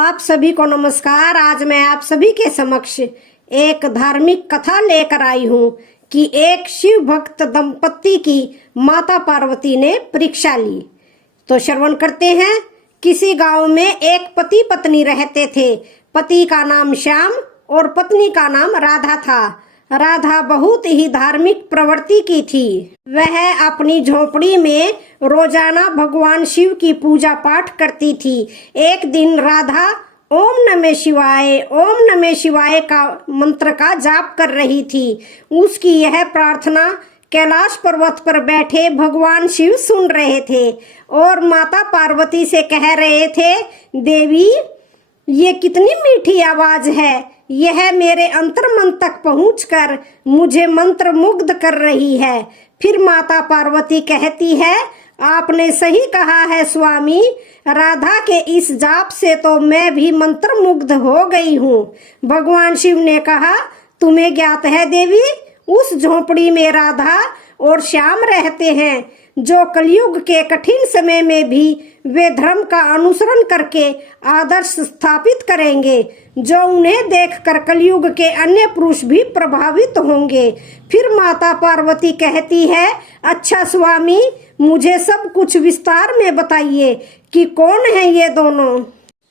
आप सभी को नमस्कार। आज मैं आप सभी के समक्ष एक धार्मिक कथा लेकर आई हूँ कि एक शिव भक्त दंपति की माता पार्वती ने परीक्षा ली। तो श्रवण करते हैं। किसी गांव में एक पति पत्नी रहते थे। पति का नाम श्याम और पत्नी का नाम राधा था। राधा बहुत ही धार्मिक प्रवृत्ति की थी। वह अपनी झोपड़ी में रोजाना भगवान शिव की पूजा पाठ करती थी। एक दिन राधा ओम नमः शिवाय का मंत्र का जाप कर रही थी। उसकी यह प्रार्थना कैलाश पर्वत पर बैठे भगवान शिव सुन रहे थे और माता पार्वती से कह रहे थे, देवी ये कितनी मीठी आवाज है, यह मेरे अंतर मन तक पहुंचकर मुझे मंत्र मुग्ध कर रही है। फिर माता पार्वती कहती है, आपने सही कहा है स्वामी, राधा के इस जाप से तो मैं भी मंत्र मुग्ध हो गई हूँ। भगवान शिव ने कहा, तुम्हें ज्ञात है देवी, उस झोपड़ी में राधा और श्याम रहते हैं जो कलयुग के कठिन समय में भी वे धर्म का अनुसरण करके आदर्श स्थापित करेंगे, जो उन्हें देखकर कलयुग के अन्य पुरुष भी प्रभावित होंगे। फिर माता पार्वती कहती है, अच्छा स्वामी, मुझे सब कुछ विस्तार में बताइए कि कौन है ये दोनों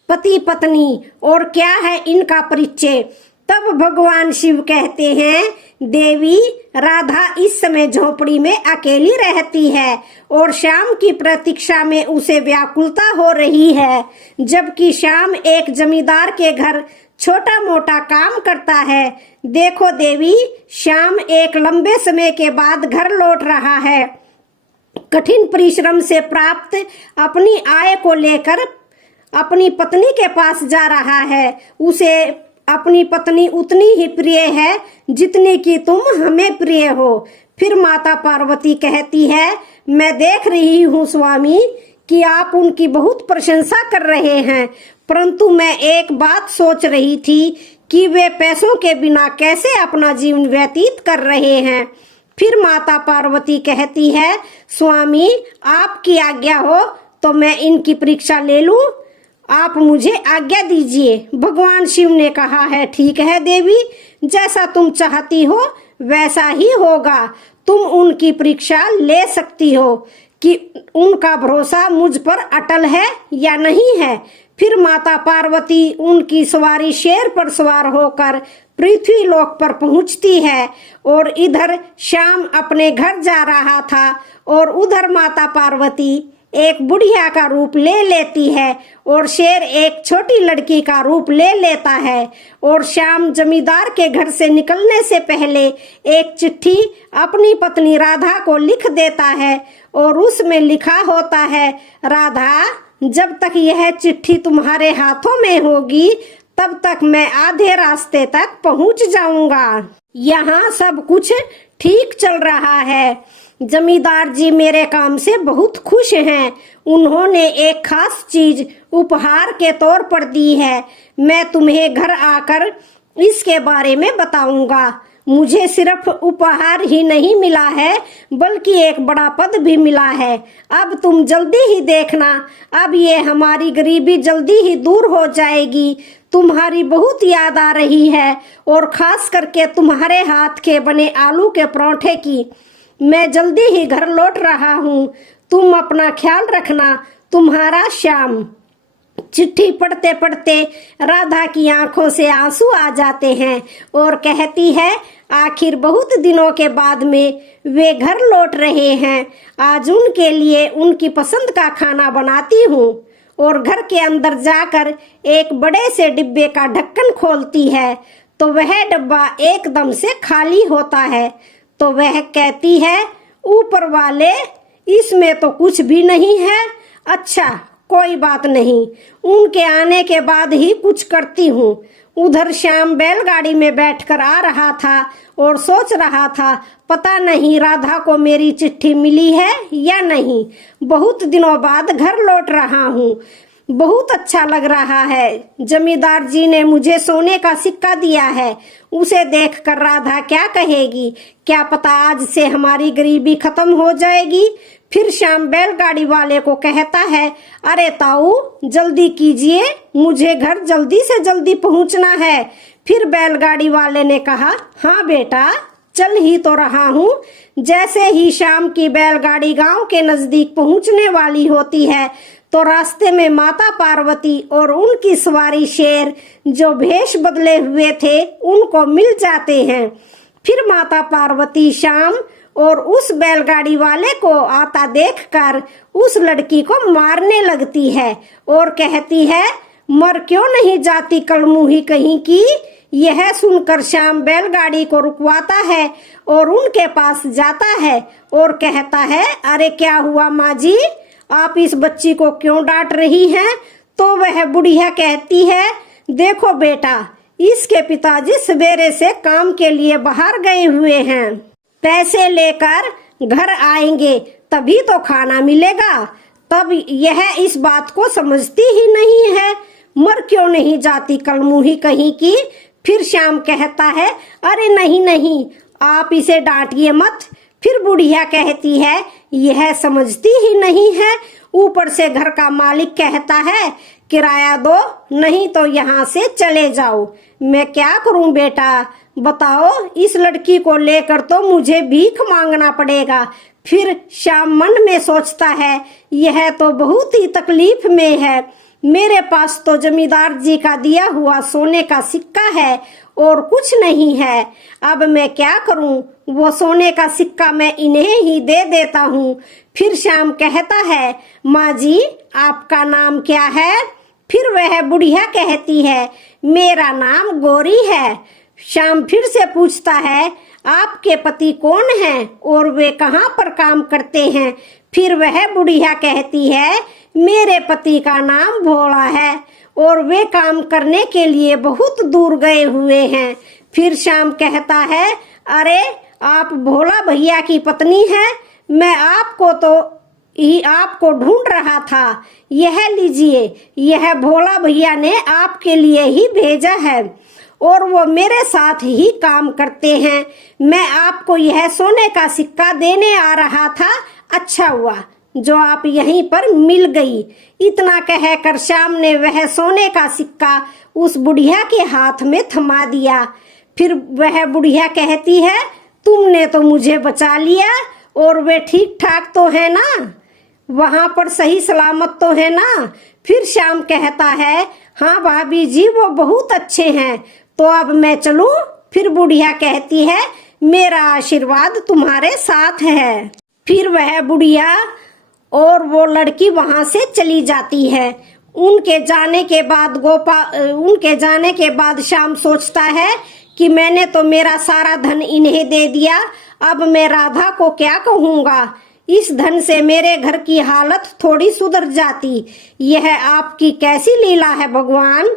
पति पत्नी और क्या है इनका परिचय। तब भगवान शिव कहते हैं, देवी राधा इस समय झोपड़ी में अकेली रहती है और श्याम की प्रतीक्षा में उसे व्याकुलता हो रही है, जबकि श्याम एक जमींदार के घर छोटा मोटा काम करता है। देखो देवी, श्याम एक लंबे समय के बाद घर लौट रहा है। कठिन परिश्रम से प्राप्त अपनी आय को लेकर अपनी पत्नी के पास जा रहा है। उसे अपनी पत्नी उतनी ही प्रिय है जितनी कि तुम हमें प्रिय हो। फिर माता पार्वती कहती है, मैं देख रही हूँ स्वामी कि आप उनकी बहुत प्रशंसा कर रहे हैं, परंतु मैं एक बात सोच रही थी कि वे पैसों के बिना कैसे अपना जीवन व्यतीत कर रहे हैं। फिर माता पार्वती कहती है, स्वामी आपकी आज्ञा हो तो मैं इनकी परीक्षा ले लूं, आप मुझे आज्ञा दीजिए। भगवान शिव ने कहा है, ठीक है देवी, जैसा तुम चाहती हो वैसा ही होगा। तुम उनकी परीक्षा ले सकती हो कि उनका भरोसा मुझ पर अटल है या नहीं है। फिर माता पार्वती उनकी सवारी शेर पर सवार होकर पृथ्वी लोक पर पहुंचती है और इधर श्याम अपने घर जा रहा था और उधर माता पार्वती एक बुढ़िया का रूप ले लेती है और शेर एक छोटी लड़की का रूप ले लेता है। और श्याम जमींदार के घर से निकलने से पहले एक चिट्ठी अपनी पत्नी राधा को लिख देता है और उसमें लिखा होता है, राधा जब तक यह चिट्ठी तुम्हारे हाथों में होगी तब तक मैं आधे रास्ते तक पहुंच जाऊंगा। यहाँ सब कुछ ठीक चल रहा है। जमींदार जी मेरे काम से बहुत खुश हैं। उन्होंने एक खास चीज उपहार के तौर पर दी है। मैं तुम्हें घर आकर इसके बारे में बताऊंगा। मुझे सिर्फ उपहार ही नहीं मिला है बल्कि एक बड़ा पद भी मिला है। अब तुम जल्दी ही देखना, अब ये हमारी गरीबी जल्दी ही दूर हो जाएगी। तुम्हारी बहुत याद आ रही है और खास करके तुम्हारे हाथ के बने आलू के पराठे की। मैं जल्दी ही घर लौट रहा हूँ, तुम अपना ख्याल रखना। तुम्हारा श्याम। चिट्ठी पढ़ते पढ़ते राधा की आंखों से आंसू आ जाते हैं और कहती है, आखिर बहुत दिनों के बाद में वे घर लौट रहे हैं। आज उनके लिए उनकी पसंद का खाना बनाती हूँ। और घर के अंदर जाकर एक बड़े से डिब्बे का ढक्कन खोलती है तो वह डब्बा एकदम से खाली होता है। तो वह कहती है, ऊपर वाले इसमें तो कुछ भी नहीं है। अच्छा कोई बात नहीं, उनके आने के बाद ही कुछ करती हूँ। उधर श्याम बैलगाड़ी में बैठकर आ रहा था और सोच रहा था, पता नहीं राधा को मेरी चिट्ठी मिली है या नहीं। बहुत दिनों बाद घर लौट रहा हूँ, बहुत अच्छा लग रहा है। जमींदार जी ने मुझे सोने का सिक्का दिया है, उसे देखकर राधा क्या कहेगी, क्या पता आज से हमारी गरीबी खत्म हो जाएगी। फिर श्याम बैलगाड़ी वाले को कहता है, अरे ताऊ जल्दी कीजिए, मुझे घर जल्दी से जल्दी पहुंचना है। फिर बैलगाड़ी वाले ने कहा, हाँ बेटा चल ही तो रहा हूँ। जैसे ही श्याम की बैलगाड़ी गांव के नजदीक पहुंचने वाली होती है तो रास्ते में माता पार्वती और उनकी सवारी शेर जो भेष बदले हुए थे उनको मिल जाते हैं। फिर माता पार्वती श्याम और उस बैलगाड़ी वाले को आता देखकर उस लड़की को मारने लगती है और कहती है, मर क्यों नहीं जाती कलमुही कहीं की। यह सुनकर श्याम बैलगाड़ी को रुकवाता है और उनके पास जाता है और कहता है, अरे क्या हुआ माँ जी, आप इस बच्ची को क्यों डांट रही हैं। तो वह बुढ़िया कहती है, देखो बेटा इसके पिताजी सवेरे से काम के लिए बाहर गए हुए हैं, पैसे लेकर घर आएंगे तभी तो खाना मिलेगा। तब यह इस बात को समझती ही नहीं है, मर क्यों नहीं जाती कलमुही कहीं की। फिर श्याम कहता है, अरे नहीं नहीं आप इसे डांटिए मत। फिर बुढ़िया कहती है, यह समझती ही नहीं है, ऊपर से घर का मालिक कहता है किराया दो नहीं तो यहाँ से चले जाओ। मैं क्या करूं बेटा बताओ, इस लड़की को लेकर तो मुझे भीख मांगना पड़ेगा। फिर श्याम मन में सोचता है, यह तो बहुत ही तकलीफ में है, मेरे पास तो जमींदार जी का दिया हुआ सोने का सिक्का है और कुछ नहीं है। अब मैं क्या करूं, वो सोने का सिक्का मैं इन्हें ही दे देता हूँ। फिर श्याम कहता है, माँ जी आपका नाम क्या है। फिर वह बुढ़िया कहती है, मेरा नाम गौरी है। श्याम फिर से पूछता है, आपके पति कौन हैं और वे कहाँ पर काम करते हैं। फिर वह बुढ़िया कहती है, मेरे पति का नाम भोला है और वे काम करने के लिए बहुत दूर गए हुए हैं। फिर श्याम कहता है, अरे आप भोला भैया की पत्नी है, मैं आपको ढूंढ रहा था। यह लीजिए, यह भोला भैया ने आपके लिए ही भेजा है और वो मेरे साथ ही काम करते हैं। मैं आपको यह सोने का सिक्का देने आ रहा था, अच्छा हुआ जो आप यहीं पर मिल गई। इतना कहकर श्याम ने वह सोने का सिक्का उस बुढ़िया के हाथ में थमा दिया। फिर वह बुढ़िया कहती है, तुमने तो मुझे बचा लिया और वे ठीक ठाक तो है ना, वहां पर सही सलामत तो है ना। फिर श्याम कहता है, हाँ भाभी जी वो बहुत अच्छे हैं, तो अब मैं चलूं। फिर बुढ़िया कहती है, मेरा आशीर्वाद तुम्हारे साथ है। फिर वह बुढ़िया और वो लड़की वहां से चली जाती है। उनके जाने के बाद श्याम सोचता है कि मैंने तो मेरा सारा धन इन्हें दे दिया, अब मैं राधा को क्या कहूँगा। इस धन से मेरे घर की हालत थोड़ी सुधर जाती। यह आपकी कैसी लीला है भगवान।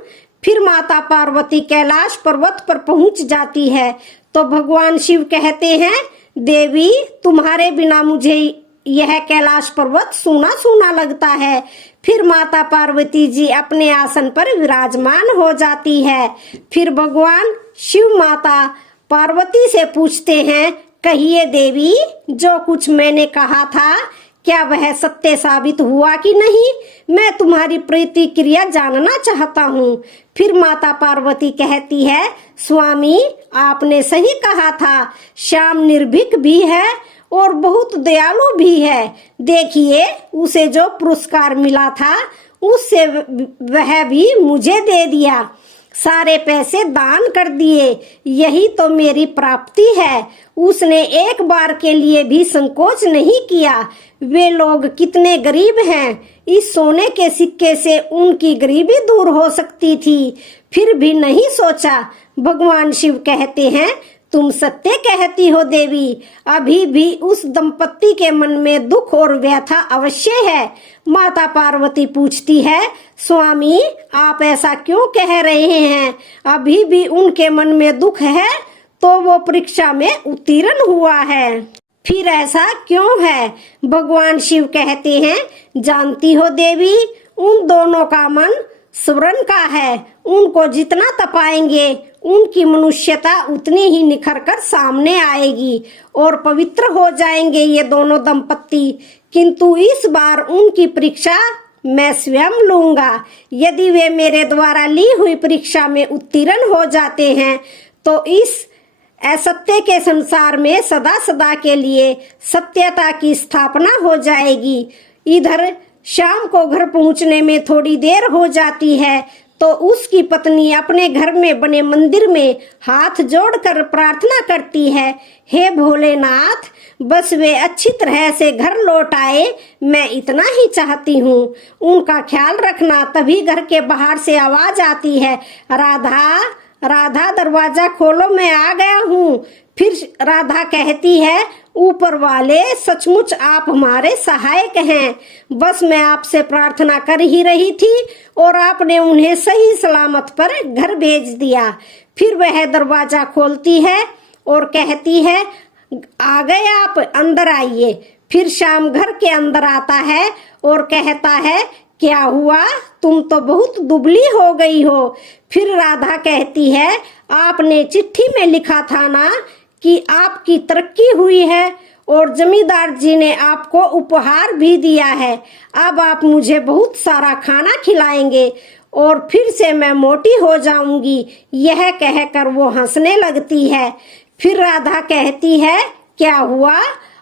फिर माता पार्वती कैलाश पर्वत पर पहुंच जाती है तो भगवान शिव कहते हैं, देवी तुम्हारे बिना मुझे यह कैलाश पर्वत सूना सूना लगता है। फिर माता पार्वती जी अपने आसन पर विराजमान हो जाती है। फिर भगवान शिव माता पार्वती से पूछते हैं, कहिए देवी जो कुछ मैंने कहा था क्या वह सत्य साबित हुआ कि नहीं, मैं तुम्हारी प्रतिक्रिया जानना चाहता हूँ। फिर माता पार्वती कहती है, स्वामी आपने सही कहा था, श्याम निर्भीक भी है और बहुत दयालु भी है। देखिए उसे जो पुरस्कार मिला था उससे वह भी मुझे दे दिया, सारे पैसे दान कर दिए, यही तो मेरी प्राप्ति है। उसने एक बार के लिए भी संकोच नहीं किया। वे लोग कितने गरीब हैं, इस सोने के सिक्के से उनकी गरीबी दूर हो सकती थी, फिर भी नहीं सोचा। भगवान शिव कहते हैं, तुम सत्य कहती हो देवी, अभी भी उस दंपत्ति के मन में दुख और व्यथा अवश्य है। माता पार्वती पूछती है, स्वामी आप ऐसा क्यों कह रहे हैं, अभी भी उनके मन में दुख है तो वो परीक्षा में उत्तीर्ण हुआ है, फिर ऐसा क्यों है। भगवान शिव कहते हैं, जानती हो देवी उन दोनों का मन स्वर्ण का है, उनको जितना तपाएंगे उनकी मनुष्यता उतनी ही निखर कर सामने आएगी और पवित्र हो जाएंगे ये दोनों दंपत्ति। किंतु इस बार उनकी परीक्षा मैं स्वयं लूंगा। यदि वे मेरे द्वारा ली हुई परीक्षा में उत्तीर्ण हो जाते हैं तो इस असत्य के संसार में सदा सदा के लिए सत्यता की स्थापना हो जाएगी। इधर शाम को घर पहुंचने में थोड़ी देर हो जाती है तो उसकी पत्नी अपने घर में बने मंदिर में हाथ जोड़कर प्रार्थना करती है, हे भोलेनाथ, बस वे अच्छी तरह से घर लौट आए, मैं इतना ही चाहती हूँ। उनका ख्याल रखना। तभी घर के बाहर से आवाज आती है, राधा राधा दरवाजा खोलो, मैं आ गया हूँ। फिर राधा कहती है, ऊपर वाले, सचमुच आप हमारे सहायक हैं। बस मैं आपसे प्रार्थना कर ही रही थी और आपने उन्हें सही सलामत पर घर भेज दिया। फिर वह दरवाजा खोलती है और कहती है, आ गए आप, अंदर आइए। फिर श्याम घर के अंदर आता है और कहता है, क्या हुआ, तुम तो बहुत दुबली हो गई हो। फिर राधा कहती है, आपने चिट्ठी में लिखा था ना कि आपकी तरक्की हुई है और जमींदार जी ने आपको उपहार भी दिया है। अब आप मुझे बहुत सारा खाना खिलाएंगे और फिर से मैं मोटी हो जाऊंगी। यह कहकर वो हंसने लगती है। फिर राधा कहती है, क्या हुआ,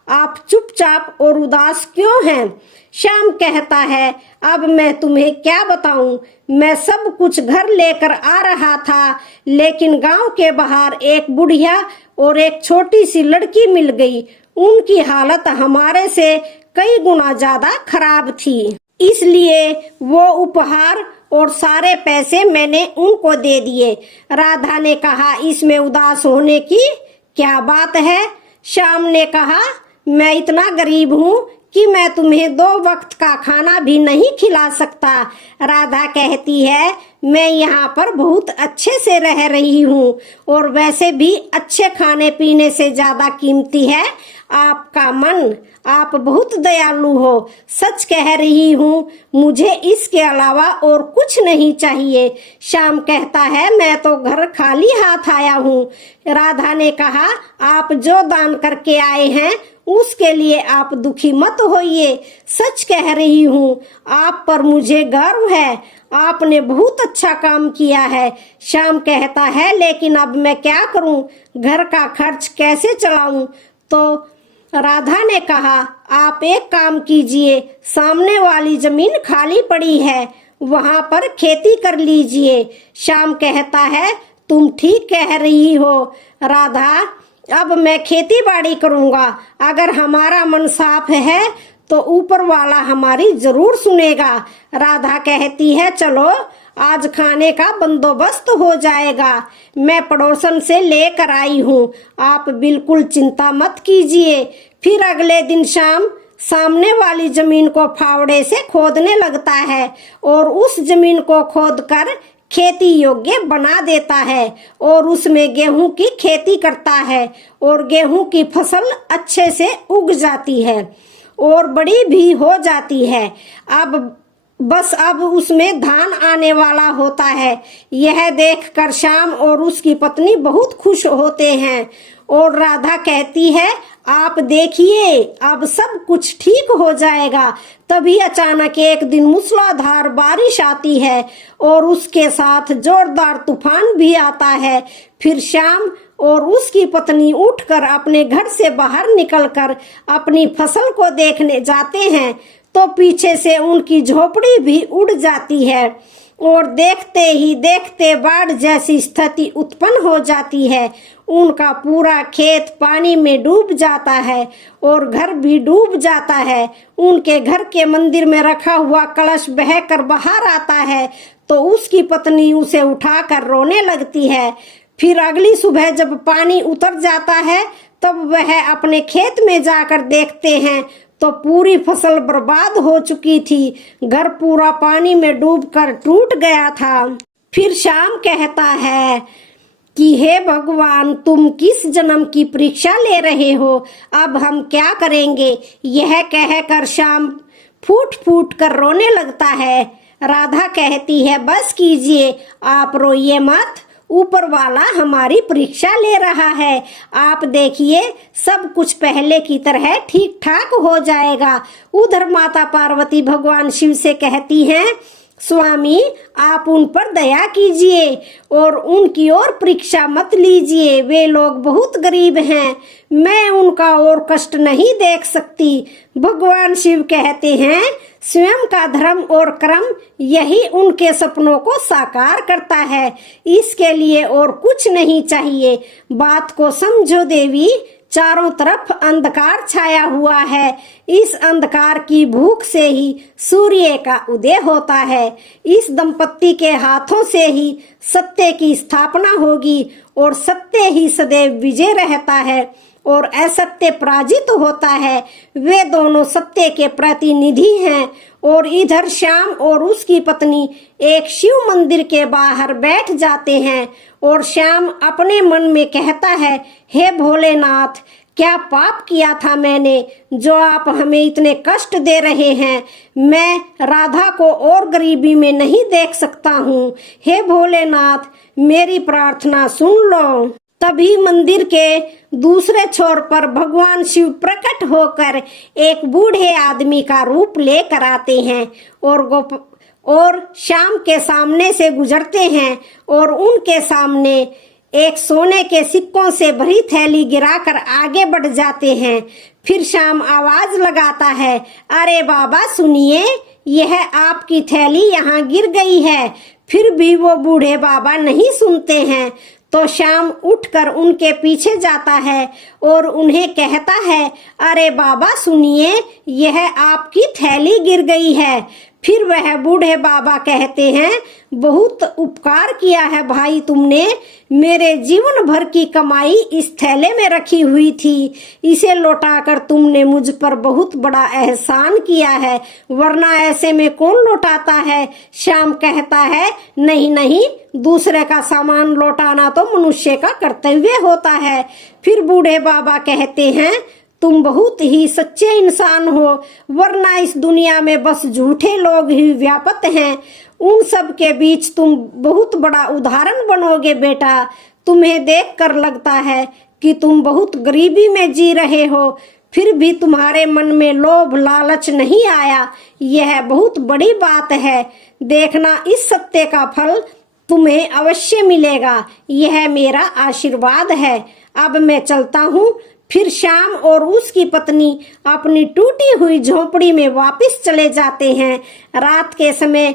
आप चुपचाप और उदास क्यों हैं? श्याम कहता है, अब मैं तुम्हें क्या बताऊं, मैं सब कुछ घर लेकर आ रहा था, लेकिन गांव के बाहर एक बुढ़िया और एक छोटी सी लड़की मिल गई। उनकी हालत हमारे से कई गुना ज्यादा खराब थी, इसलिए वो उपहार और सारे पैसे मैंने उनको दे दिए। राधा ने कहा, इसमें उदास होने की क्या बात है? श्याम ने कहा, मैं इतना गरीब हूँ कि मैं तुम्हें 2 वक्त का खाना भी नहीं खिला सकता। राधा कहती है, मैं यहाँ पर बहुत अच्छे से रह रही हूँ और वैसे भी अच्छे खाने पीने से ज्यादा कीमती है आपका मन। आप बहुत दयालु हो, सच कह रही हूँ, मुझे इसके अलावा और कुछ नहीं चाहिए। श्याम कहता है, मैं तो घर खाली हाथ आया हूँ। राधा ने कहा, आप जो दान करके आए हैं उसके लिए आप दुखी मत होइए। सच कह रही हूँ, आप पर मुझे गर्व है, आपने बहुत अच्छा काम किया है। श्याम कहता है, लेकिन अब मैं क्या करूँ, घर का खर्च कैसे चलाऊं? तो राधा ने कहा, आप एक काम कीजिए, सामने वाली जमीन खाली पड़ी है, वहां पर खेती कर लीजिए। श्याम कहता है, तुम ठीक कह रही हो राधा, अब मैं खेती बाड़ी करूंगा। अगर हमारा मन साफ है तो ऊपर वाला हमारी जरूर सुनेगा। राधा कहती है, चलो आज खाने का बंदोबस्त हो जाएगा, मैं पड़ोसन से लेकर आई हूँ, आप बिल्कुल चिंता मत कीजिए। फिर अगले दिन शाम सामने वाली जमीन को फावड़े से खोदने लगता है और उस जमीन को खोदकर खेती योग्य बना देता है और उसमें गेहूं की खेती करता है और गेहूं की फसल अच्छे से उग जाती है और बड़ी भी हो जाती है। अब उसमें धान आने वाला होता है। यह देखकर श्याम और उसकी पत्नी बहुत खुश होते हैं और राधा कहती है, आप देखिए अब सब कुछ ठीक हो जाएगा। तभी अचानक एक दिन मूसलाधार बारिश आती है और उसके साथ जोरदार तूफान भी आता है। फिर श्याम और उसकी पत्नी उठकर अपने घर से बाहर निकलकर अपनी फसल को देखने जाते हैं तो पीछे से उनकी झोपड़ी भी उड़ जाती है और देखते ही देखते बाढ़ जैसी स्थिति उत्पन्न हो जाती है। उनका पूरा खेत पानी में डूब जाता है और घर भी डूब जाता है। उनके घर के मंदिर में रखा हुआ कलश बहकर बाहर आता है तो उसकी पत्नी उसे उठाकर रोने लगती है। फिर अगली सुबह जब पानी उतर जाता है तब वह अपने खेत में जाकर देखते हैं तो पूरी फसल बर्बाद हो चुकी थी, घर पूरा पानी में डूबकर टूट गया था। फिर श्याम कहता है कि हे भगवान, तुम किस जन्म की परीक्षा ले रहे हो, अब हम क्या करेंगे? यह कहकर श्याम फूट फूट कर रोने लगता है। राधा कहती है, बस कीजिए, आप रोइए मत, ऊपर वाला हमारी परीक्षा ले रहा है। आप देखिए सब कुछ पहले की तरह ठीक ठाक हो जाएगा। उधर माता पार्वती भगवान शिव से कहती हैं, स्वामी आप उन पर दया कीजिए और उनकी ओर परीक्षा मत लीजिए। वे लोग बहुत गरीब हैं, मैं उनका और कष्ट नहीं देख सकती। भगवान शिव कहते हैं, स्वयं का धर्म और कर्म यही उनके सपनों को साकार करता है, इसके लिए और कुछ नहीं चाहिए। बात को समझो देवी, चारों तरफ अंधकार छाया हुआ है। इस अंधकार की भूख से ही सूर्य का उदय होता है। इस दंपत्ति के हाथों से ही सत्य की स्थापना होगी और सत्य ही सदैव विजय रहता है और असत्य पराजित होता है। वे दोनों सत्य के प्रतिनिधि हैं। और इधर श्याम और उसकी पत्नी एक शिव मंदिर के बाहर बैठ जाते हैं और श्याम अपने मन में कहता है, हे भोलेनाथ, क्या पाप किया था मैंने जो आप हमें इतने कष्ट दे रहे हैं। मैं राधा को और गरीबी में नहीं देख सकता हूँ। हे भोलेनाथ, मेरी प्रार्थना सुन लो। तभी मंदिर के दूसरे छोर पर भगवान शिव प्रकट होकर एक बूढ़े आदमी का रूप लेकर आते हैं और श्याम के सामने से गुजरते हैं और उनके सामने एक सोने के सिक्कों से भरी थैली गिराकर आगे बढ़ जाते हैं। फिर श्याम आवाज लगाता है, अरे बाबा सुनिए, यह आपकी थैली यहाँ गिर गई है। फिर भी वो बूढ़े बाबा नहीं सुनते हैं तो श्याम उठकर उनके पीछे जाता है और उन्हें कहता है, अरे बाबा सुनिए, यह आपकी थैली गिर गई है। फिर वह बूढ़े बाबा कहते हैं, बहुत उपकार किया है भाई तुमने। मेरे जीवन भर की कमाई इस थैले में रखी हुई थी, इसे लौटाकर तुमने मुझ पर बहुत बड़ा एहसान किया है, वरना ऐसे में कौन लौटाता है। श्याम कहता है, नहीं नहीं, दूसरे का सामान लौटाना तो मनुष्य का कर्तव्य होता है। फिर बूढ़े बाबा कहते हैं, तुम बहुत ही सच्चे इंसान हो, वरना इस दुनिया में बस झूठे लोग ही व्यापत हैं। उन सब के बीच तुम बहुत बड़ा उदाहरण बनोगे बेटा। तुम्हें देखकर लगता है कि तुम बहुत गरीबी में जी रहे हो, फिर भी तुम्हारे मन में लोभ लालच नहीं आया। यह बहुत बड़ी बात है। देखना, इस सत्य का फल तुम्हें अवश्य मिलेगा। यह मेरा आशीर्वाद है। अब मैं चलता हूँ। फिर श्याम और उसकी पत्नी अपनी टूटी हुई झोपड़ी में वापस चले जाते हैं। रात के समय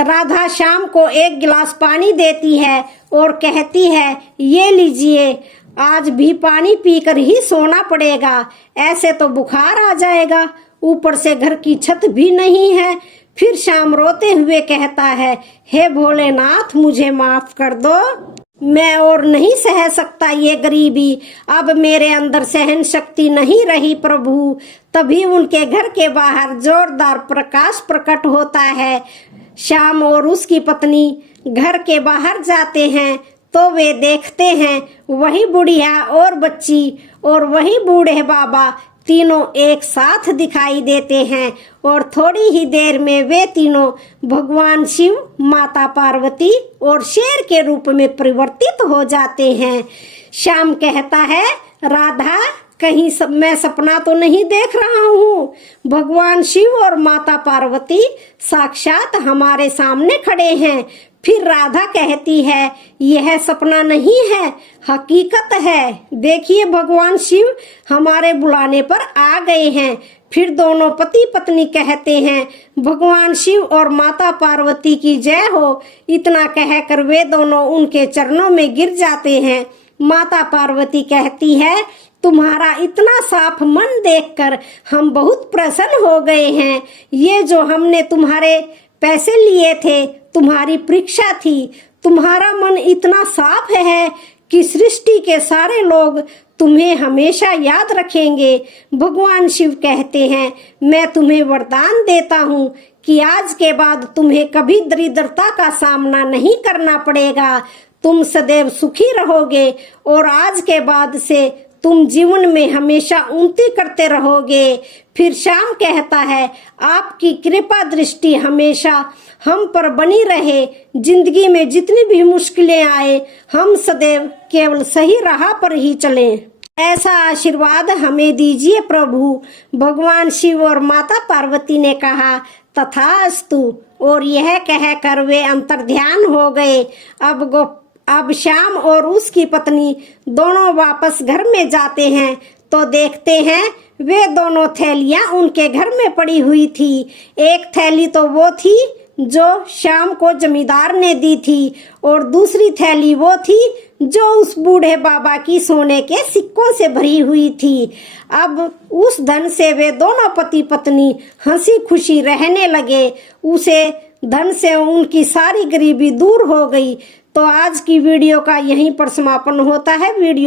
राधा श्याम को एक गिलास पानी देती है और कहती है, ये लीजिए, आज भी पानी पीकर ही सोना पड़ेगा, ऐसे तो बुखार आ जाएगा। ऊपर से घर की छत भी नहीं है। फिर श्याम रोते हुए कहता है, हे भोलेनाथ, मुझे माफ कर दो, मैं और नहीं सह सकता ये गरीबी। अब मेरे अंदर सहन शक्ति नहीं रही प्रभु। तभी उनके घर के बाहर जोरदार प्रकाश प्रकट होता है। श्याम और उसकी पत्नी घर के बाहर जाते हैं तो वे देखते हैं वही बुढ़िया और बच्ची और वही बूढ़े बाबा तीनों एक साथ दिखाई देते हैं और थोड़ी ही देर में वे तीनों भगवान शिव, माता पार्वती और शेर के रूप में परिवर्तित हो जाते हैं। श्याम कहता है, राधा, कहीं मैं सपना तो नहीं देख रहा हूँ। भगवान शिव और माता पार्वती साक्षात हमारे सामने खड़े हैं। फिर राधा कहती है, यह सपना नहीं है, हकीकत है। देखिए, भगवान शिव हमारे बुलाने पर आ गए हैं। फिर दोनों पति पत्नी कहते हैं, भगवान शिव और माता पार्वती की जय हो। इतना कहकर वे दोनों उनके चरणों में गिर जाते हैं। माता पार्वती कहती है, तुम्हारा इतना साफ मन देखकर हम बहुत प्रसन्न हो गए हैं। ये जो हमने तुम्हारे पैसे लिए थे, तुम्हारी परीक्षा थी। तुम्हारा मन इतना साफ है कि सृष्टि के सारे लोग तुम्हें हमेशा याद रखेंगे। भगवान शिव कहते हैं, मैं तुम्हें वरदान देता हूँ कि आज के बाद तुम्हें कभी दरिद्रता का सामना नहीं करना पड़ेगा। तुम सदैव सुखी रहोगे और आज के बाद से तुम जीवन में हमेशा उन्नति करते रहोगे। फिर श्याम कहता है, आपकी कृपा दृष्टि हमेशा हम पर बनी रहे। जिंदगी में जितनी भी मुश्किलें आए, हम सदैव केवल सही राह पर ही चलें। ऐसा आशीर्वाद हमें दीजिए प्रभु। भगवान शिव और माता पार्वती ने कहा, तथास्तु। और यह कहकर वे अंतर्ध्यान हो गए। अब श्याम और उसकी पत्नी दोनों वापस घर में जाते हैं तो देखते हैं वे दोनों थैलियां उनके घर में पड़ी हुई थी। एक थैली तो वो थी जो श्याम को जमींदार ने दी थी और दूसरी थैली वो थी जो उस बूढ़े बाबा की सोने के सिक्कों से भरी हुई थी। अब उस धन से वे दोनों पति पत्नी हंसी खुशी रहने लगे। उसे धन से उनकी सारी गरीबी दूर हो गई। तो आज की वीडियो का यहीं पर समापन होता है। वीडियो